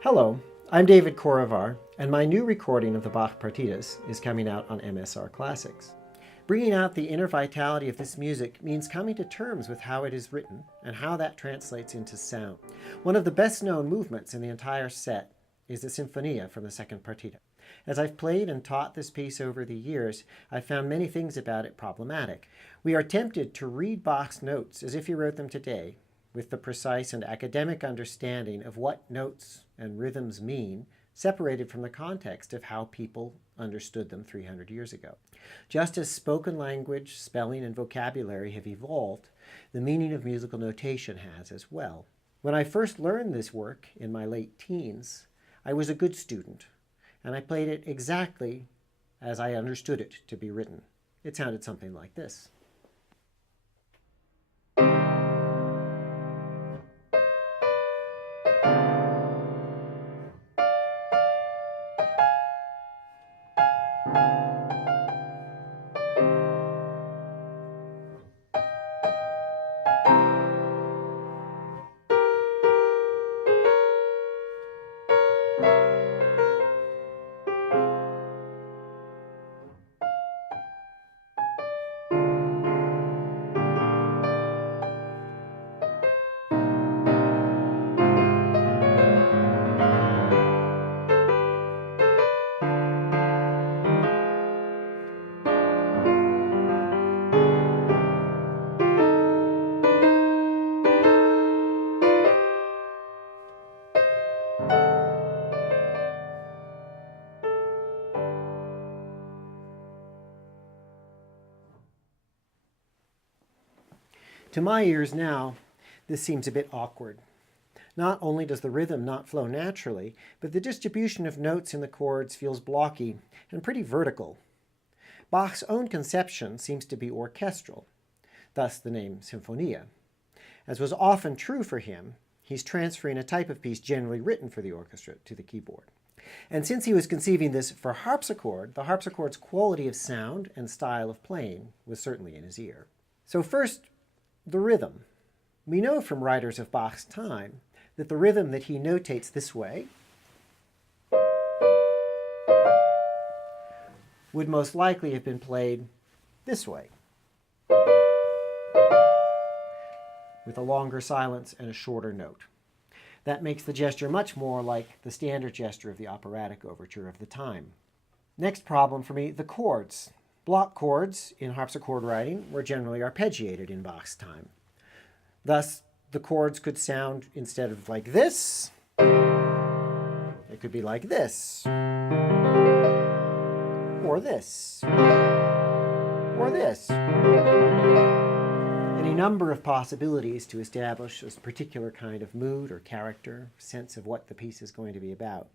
Hello, I'm David Korevaar, and my new recording of the Bach Partitas is coming out on MSR Classics. Bringing out the inner vitality of this music means coming to terms with how it is written and how that translates into sound. One of the best-known movements in the entire set is the Sinfonia from the second partita. As I've played and taught this piece over the years, I've found many things about it problematic. We are tempted to read Bach's notes as if he wrote them today, with the precise and academic understanding of what notes and rhythms mean, separated from the context of how people understood them 300 years ago. Just as spoken language, spelling, and vocabulary have evolved, the meaning of musical notation has as well. When I first learned this work in my late teens, I was a good student, and I played it exactly as I understood it to be written. It sounded something like this. To my ears now, this seems a bit awkward. Not only does the rhythm not flow naturally, but the distribution of notes in the chords feels blocky and pretty vertical. Bach's own conception seems to be orchestral, thus the name Sinfonia. As was often true for him, he's transferring a type of piece generally written for the orchestra to the keyboard. And since he was conceiving this for harpsichord, the harpsichord's quality of sound and style of playing was certainly in his ear. So first, the rhythm. We know from writers of Bach's time that the rhythm that he notates this way would most likely have been played this way, with a longer silence and a shorter note. That makes the gesture much more like the standard gesture of the operatic overture of the time. Next problem for me, the chords. Block chords in harpsichord writing were generally arpeggiated in Bach's time. Thus, the chords could sound, instead of like this, it could be like this, or this, or this. Any number of possibilities to establish a particular kind of mood or character, sense of what the piece is going to be about.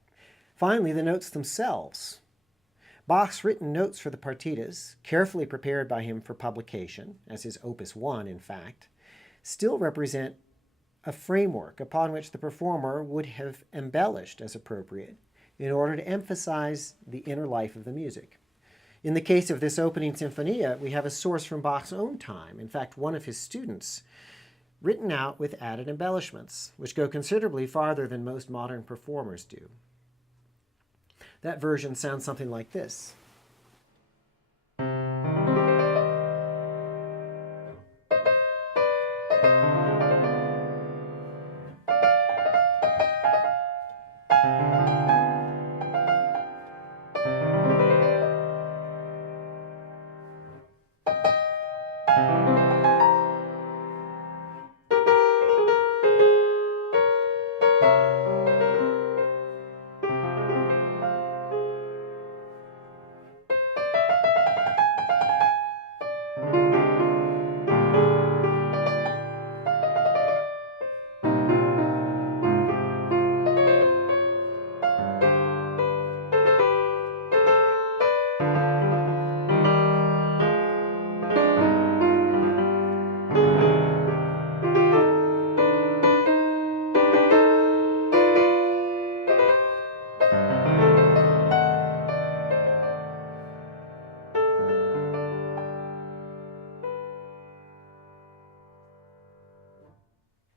Finally, the notes themselves. Bach's written notes for the partitas, carefully prepared by him for publication, as his Opus 1, in fact, still represent a framework upon which the performer would have embellished as appropriate in order to emphasize the inner life of the music. In the case of this opening Sinfonia, we have a source from Bach's own time, in fact, one of his students, written out with added embellishments, which go considerably farther than most modern performers do. That version sounds something like this.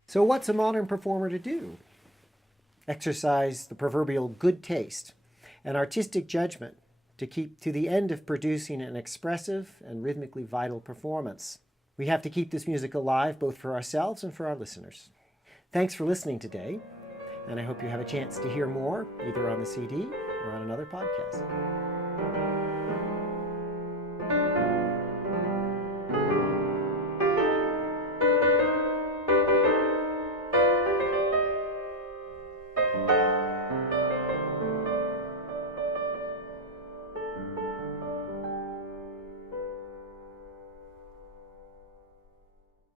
So what's a modern performer to do? exercise the proverbial good taste and artistic judgment to keep to the end of producing an expressive and rhythmically vital performance. We have to keep this music alive both for ourselves and for our listeners. Thanks for listening today, and I hope you have a chance to hear more either on the CD or on another podcast.